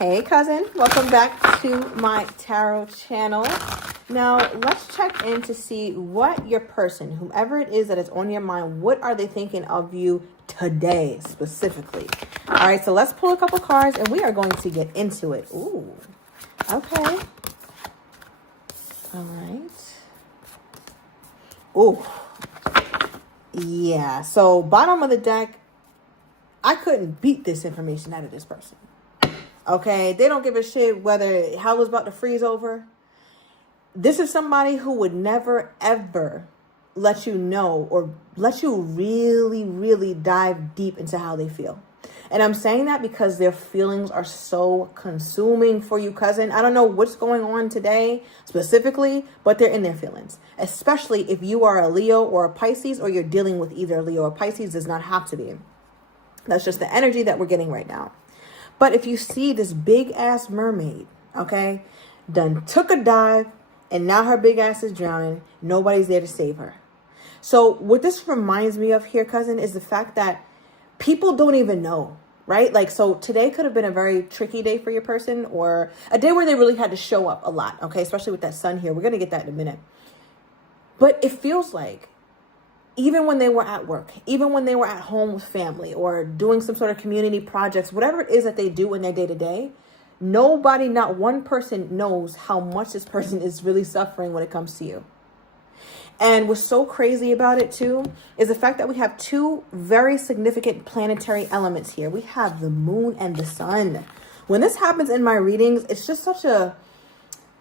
Hey cousin, welcome back to my tarot channel. Now let's check in to see what your person, whomever it is that is on your mind, what are they thinking of you today specifically? All right, so let's pull a couple cards and we are going to get into it. Ooh, okay. All right. Ooh, yeah. So bottom of the deck, I couldn't beat this information out of this person. Okay, they don't give a shit whether hell was about to freeze over. This is somebody who would never, ever let you know or let you really, really dive deep into how they feel. And I'm saying that because their feelings are so consuming for you, cousin. I don't know what's going on today specifically, but they're in their feelings. Especially if you are a Leo or a Pisces or you're dealing with either a Leo or Pisces, does not have to be. That's just the energy that we're getting right now. But if you see this big ass mermaid, okay, done took a dive and now her big ass is drowning, nobody's there to save her. So what this reminds me of here, cousin, is the fact that people don't even know, right? Like, so today could have been a very tricky day for your person or a day where they really had to show up a lot, okay, especially with that sun here. We're going to get that in a minute. But it feels like even when they were at work, even when they were at home with family or doing some sort of community projects, whatever it is that they do in their day-to-day, nobody, not one person knows how much this person is really suffering when it comes to you. And what's so crazy about it too is the fact that we have two very significant planetary elements here. We have the moon and the sun. When this happens in my readings, it's just such a,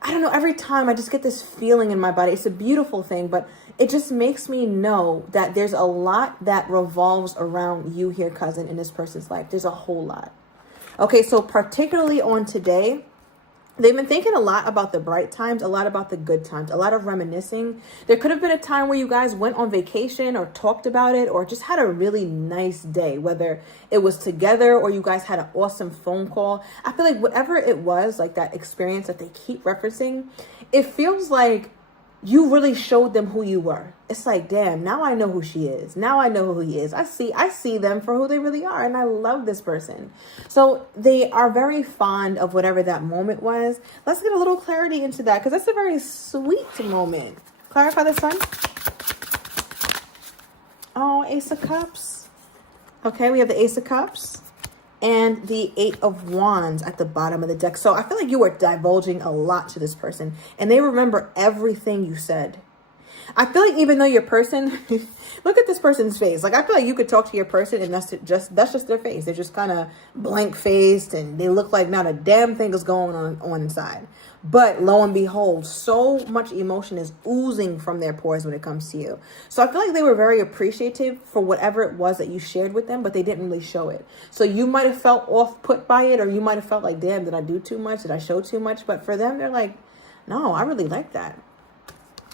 I don't know, every time I just get this feeling in my body. It's a beautiful thing, but it just makes me know that there's a lot that revolves around you here, cousin, in this person's life. There's a whole lot. Okay, so particularly on today, they've been thinking a lot about the bright times, a lot about the good times, a lot of reminiscing. There could have been a time where you guys went on vacation or talked about it or just had a really nice day, whether it was together or you guys had an awesome phone call. I feel like whatever it was, like that experience that they keep referencing, it feels like you really showed them who you were. It's like, damn, now I know who she is. Now I know who he is. I see them for who they really are. And I love this person. So they are very fond of whatever that moment was. Let's get a little clarity into that because that's a very sweet moment. Clarify the sun. Oh, Ace of Cups. Okay, we have the Ace of Cups and the Eight of Wands at the bottom of the deck. So I feel like you were divulging a lot to this person and they remember everything you said. I feel like even though your person, look at this person's face. Like I feel like you could talk to your person and that's just their face. They're just kind of blank faced and they look like not a damn thing is going on inside. But lo and behold, so much emotion is oozing from their pores when it comes to you. So I feel like they were very appreciative for whatever it was that you shared with them, but they didn't really show it. So you might have felt off put by it, or you might have felt like, damn, did I do too much? Did I show too much? But for them, they're like, no, I really like that.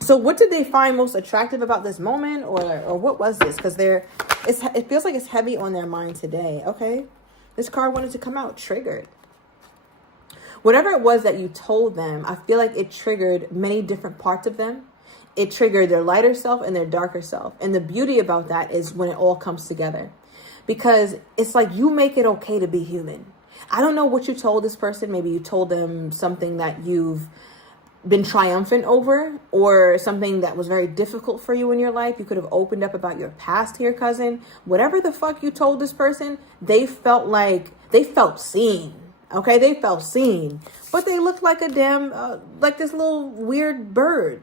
So what did they find most attractive about this moment, or what was this? Because it feels like it's heavy on their mind today. Okay, this card wanted to come out triggered. Whatever it was that you told them, I feel like it triggered many different parts of them. It triggered their lighter self and their darker self. And the beauty about that is when it all comes together. Because it's like you make it okay to be human. I don't know what you told this person. Maybe you told them something that you've been triumphant over or something that was very difficult for you in your life. You could have opened up about your past here, cousin. Whatever the fuck you told this person, they felt seen. Okay, they felt seen, but they looked like a damn, like this little weird bird,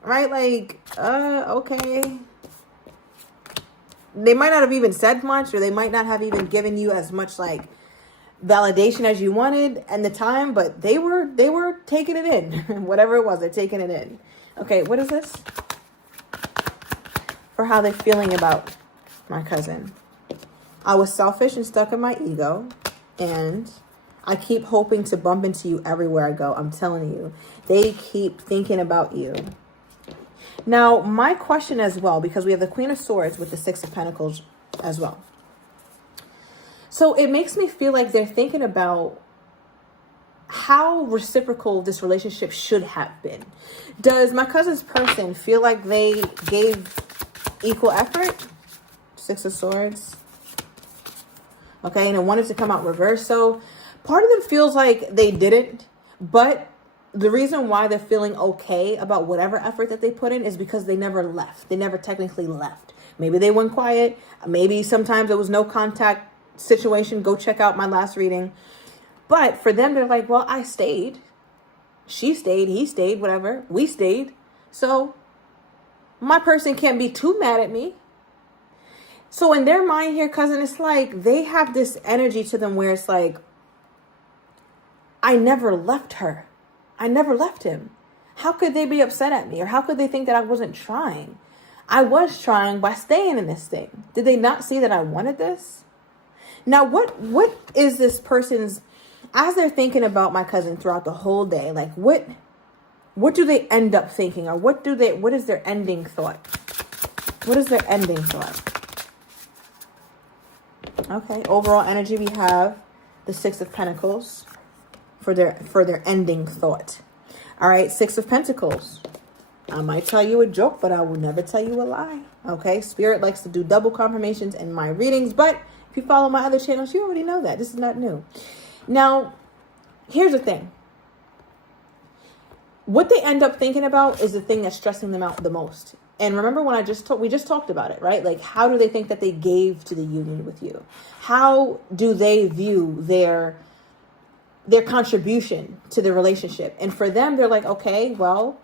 right? Like, okay. They might not have even said much, or they might not have even given you as much like validation as you wanted at the time, but they were taking it in. Whatever it was, they're taking it in. Okay, what is this? For how they're feeling about my cousin. I was selfish and stuck in my ego. And I keep hoping to bump into you everywhere I go. I'm telling you, they keep thinking about you. Now, my question as well, because we have the Queen of Swords with the Six of Pentacles as well. So it makes me feel like they're thinking about how reciprocal this relationship should have been. Does my cousin's person feel like they gave equal effort? Six of Swords. Okay, and it wanted to come out reverse. So Part of them feels like they didn't, but the reason why they're feeling okay about whatever effort that they put in is because they never left. They never technically left. Maybe they went quiet. Maybe sometimes it was no contact situation. Go check out my last reading. But for them, they're like, well, I stayed. She stayed. He stayed. Whatever. We stayed. So my person can't be too mad at me. So in their mind here, cousin, it's like they have this energy to them where it's like, I never left her. I never left him. How could they be upset at me? Or how could they think that I wasn't trying? I was trying by staying in this thing. Did they not see that I wanted this? Now, what is this person's, as they're thinking about my cousin throughout the whole day, like what do they end up thinking? Or what is their ending thought? What is their ending thought? Okay, overall energy, we have the Six of Pentacles for their ending thought. All right, Six of Pentacles. I might tell you a joke, but I will never tell you a lie. Okay, Spirit likes to do double confirmations in my readings, but if you follow my other channels, you already know that. This is not new. Now, here's the thing. What they end up thinking about is the thing that's stressing them out the most. And remember when we just talked about it, right? Like, how do they think that they gave to the union with you? How do they view their contribution to the relationship? And for them, they're like, okay, well,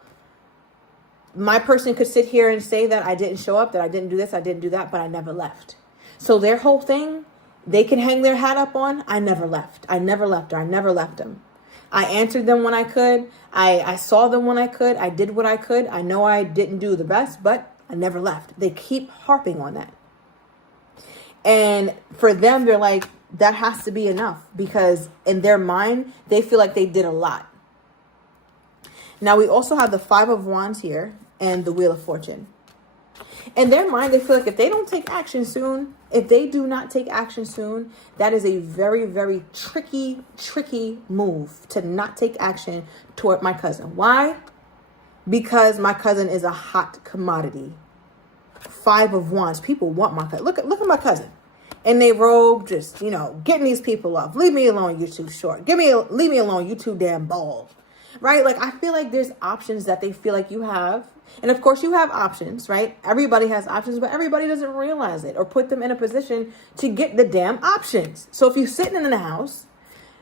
my person could sit here and say that I didn't show up, that I didn't do this, I didn't do that, but I never left. So their whole thing, they can hang their hat up on, I never left. I never left her. I never left them. I answered them when I could. I saw them when I could. I did what I could. I know I didn't do the best, but I never left. They keep harping on that. And for them, they're like, that has to be enough, because in their mind, they feel like they did a lot. Now, we also have the Five of Wands here and the Wheel of Fortune. In their mind, they feel like if they don't take action soon, if they do not take action soon, that is a very, very tricky move to not take action toward my cousin. Why? Because my cousin is a hot commodity. Five of Wands. People want my cousin. Look at my cousin. And they robe, just, getting these people off. Leave me alone, you too short. Leave me alone, you too damn bald. Right? Like, I feel like there's options that they feel like you have. And of course you have options, right? Everybody has options, but everybody doesn't realize it or put them in a position to get the damn options. So if you're sitting in the house,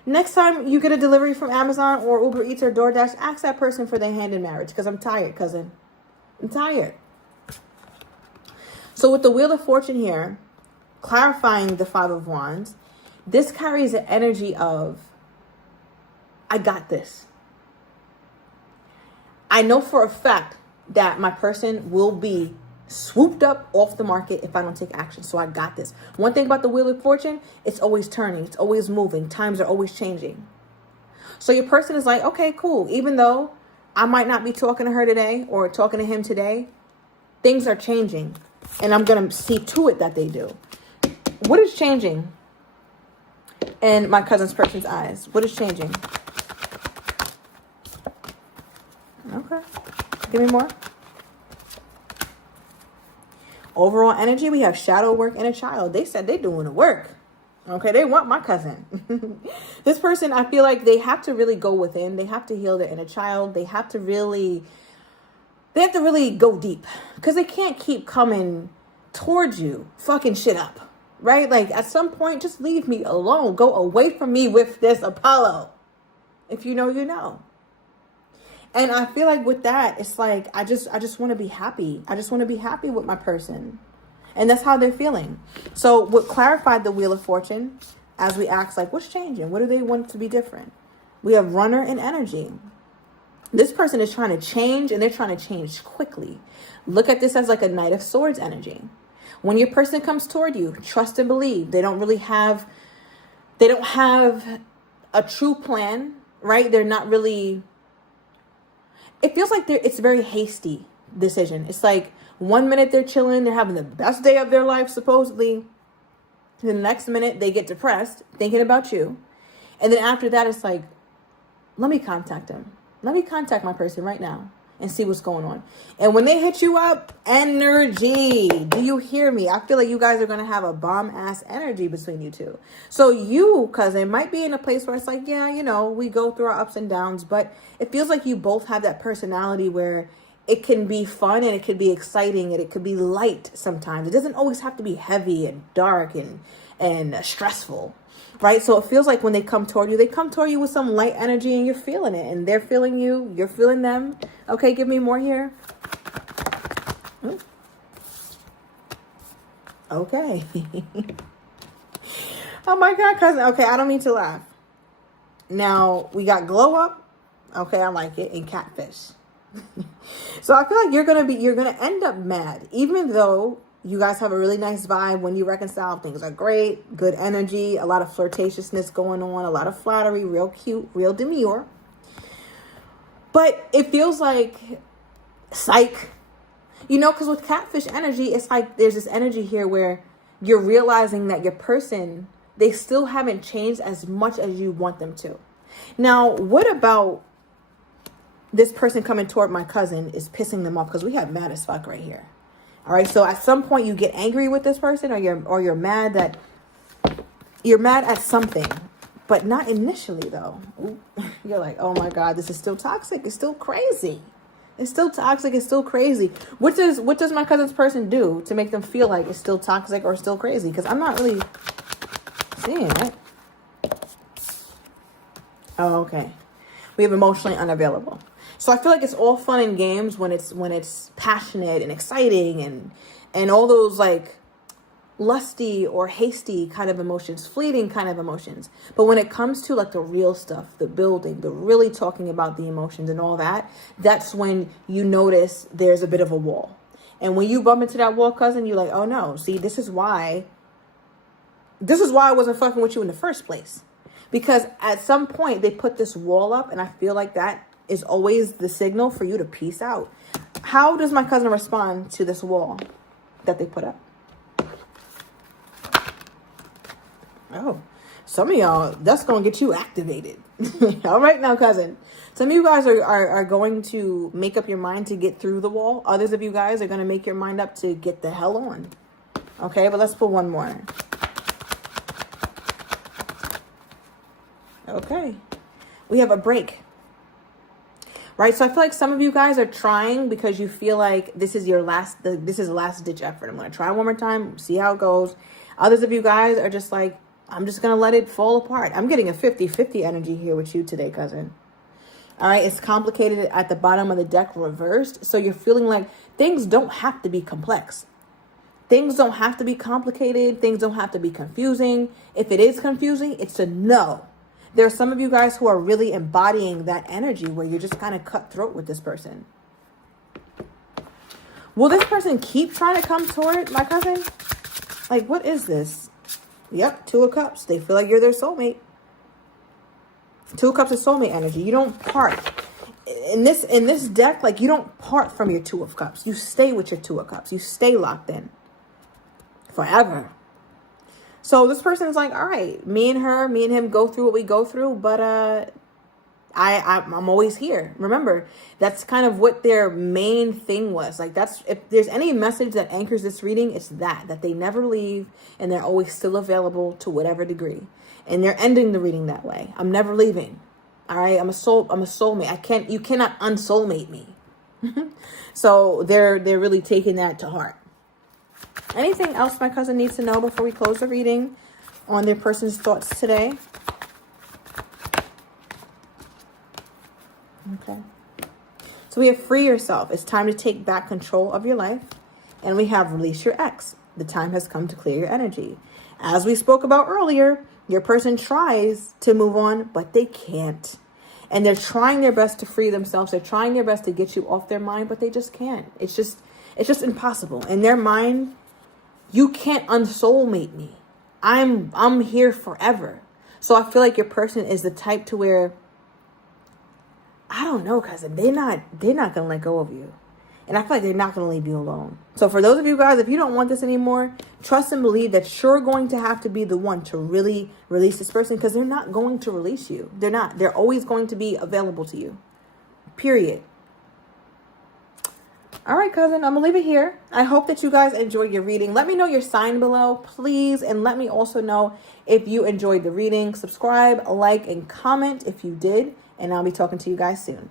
next time you get a delivery from Amazon or Uber Eats or DoorDash, ask that person for their hand in marriage, because I'm tired, cousin. I'm tired. So with the Wheel of Fortune here, clarifying the Five of Wands, this carries the energy of, I got this. I know for a fact that my person will be swooped up off the market if I don't take action. So I got this. One thing about the Wheel of Fortune, it's always turning. It's always moving. Times are always changing. So your person is like, okay, cool. Even though I might not be talking to her today or talking to him today, things are changing. And I'm going to see to it that they do. What is changing in my cousin's person's eyes? What is changing? Okay. Give me more. Overall energy, we have shadow work and a child. They said they're doing the work. Okay, they want my cousin. This person, I feel like they have to really go within. They have to heal their inner child. They have to really go deep, because they can't keep coming towards you, fucking shit up, right? Like, at some point, just leave me alone. Go away from me with this Apollo. If you know, you know. And I feel like with that, it's like, I just want to be happy. I just want to be happy with my person. And that's how they're feeling. So what clarified the Wheel of Fortune, as we ask, like, what's changing? What do they want to be different? We have Runner and Energy. This person is trying to change, and they're trying to change quickly. Look at this as like a Knight of Swords energy. When your person comes toward you, trust and believe. They don't have a true plan, right? They're not really... It feels like it's a very hasty decision. It's like 1 minute they're chilling, they're having the best day of their life, supposedly. The next minute they get depressed, thinking about you. And then after that, it's like, let me contact him. Let me contact my person right now. and see what's going on. And when they hit you up, energy. Do you hear me? I feel like you guys are going to have a bomb-ass energy between you two. So you, cousin, might be in a place where it's like, yeah, you know, we go through our ups and downs, but it feels like you both have that personality where it can be fun and it could be exciting and it could be light sometimes. It doesn't always have to be heavy and dark and stressful. Right? So it feels like when they come toward you with some light energy and you're feeling it. And they're feeling you. You're feeling them. Okay, give me more here. Okay. Oh my God, cousin. Okay, I don't mean to laugh. Now, we got glow up. Okay, I like it. And catfish. So I feel like you're going to end up mad. Even though you guys have a really nice vibe when you reconcile. Things are great, good energy, a lot of flirtatiousness going on, a lot of flattery, real cute, real demure. But it feels like psych. You know, because with catfish energy, it's like there's this energy here where you're realizing that your person, they still haven't changed as much as you want them to. Now, what about this person coming toward my cousin is pissing them off? Because we have mad as fuck right here. All right, so at some point you get angry with this person, or you're mad that you're mad at something, but not initially though. Ooh, you're like, oh my God, this is still toxic. It's still crazy. It's still toxic. It's still crazy. What does my cousin's person do to make them feel like it's still toxic or still crazy? Because I'm not really seeing it. Oh, okay. We have emotionally unavailable. So I feel like it's all fun and games when it's passionate and exciting and all those like lusty or hasty kind of emotions, fleeting kind of emotions. But when it comes to like the real stuff, the building, the really talking about the emotions and all that, that's when you notice there's a bit of a wall. And when you bump into that wall, cousin, you're like, oh no, see, this is why I wasn't fucking with you in the first place. Because at some point they put this wall up, and I feel like that is always the signal for you to peace out. How does my cousin respond to this wall that they put up? Oh, some of y'all, that's going to get you activated. All right now, cousin. Some of you guys are going to make up your mind to get through the wall. Others of you guys are going to make your mind up to get the hell on. Okay, but let's put one more. Okay. We have a break. Right? So I feel like some of you guys are trying because you feel like this is a last ditch effort. I'm going to try one more time, see how it goes. Others of you guys are just like, I'm just going to let it fall apart. I'm getting a 50-50 energy here with you today, cousin. All right. It's complicated at the bottom of the deck reversed. So you're feeling like things don't have to be complex. Things don't have to be complicated. Things don't have to be confusing. If it is confusing, it's a no. There are some of you guys who are really embodying that energy where you're just kind of cutthroat with this person. Will this person keep trying to come toward my cousin? Like, what is this? Yep, Two of Cups. They feel like you're their soulmate. Two of Cups is soulmate energy. You don't part. In this deck, like, you don't part from your Two of Cups. You stay with your Two of Cups. You stay locked in. Forever. So this person is like, all right, me and him go through what we go through, but I'm always here. Remember, that's kind of what their main thing was. Like, that's, if there's any message that anchors this reading, it's that they never leave and they're always still available to whatever degree. And they're ending the reading that way. I'm never leaving. All right, I'm a soulmate. You cannot unsoulmate me. So they're really taking that to heart. Anything else my cousin needs to know before we close the reading on their person's thoughts today? Okay. So we have free yourself. It's time to take back control of your life. And we have release your ex. The time has come to clear your energy. As we spoke about earlier, your person tries to move on, but they can't. And they're trying their best to free themselves. They're trying their best to get you off their mind, but they just can't. It's just impossible. In their mind, you can't unsoulmate me. I'm here forever. So I feel like your person is the type to where, I don't know, cousin, they're not gonna let go of you. And I feel like they're not gonna leave you alone. So for those of you guys, if you don't want this anymore, trust and believe that you're going to have to be the one to really release this person, because they're not going to release you. They're not. They're always going to be available to you. Period. All right, cousin, I'm going to leave it here. I hope that you guys enjoyed your reading. Let me know your sign below, please. And let me also know if you enjoyed the reading. Subscribe, like, and comment if you did. And I'll be talking to you guys soon.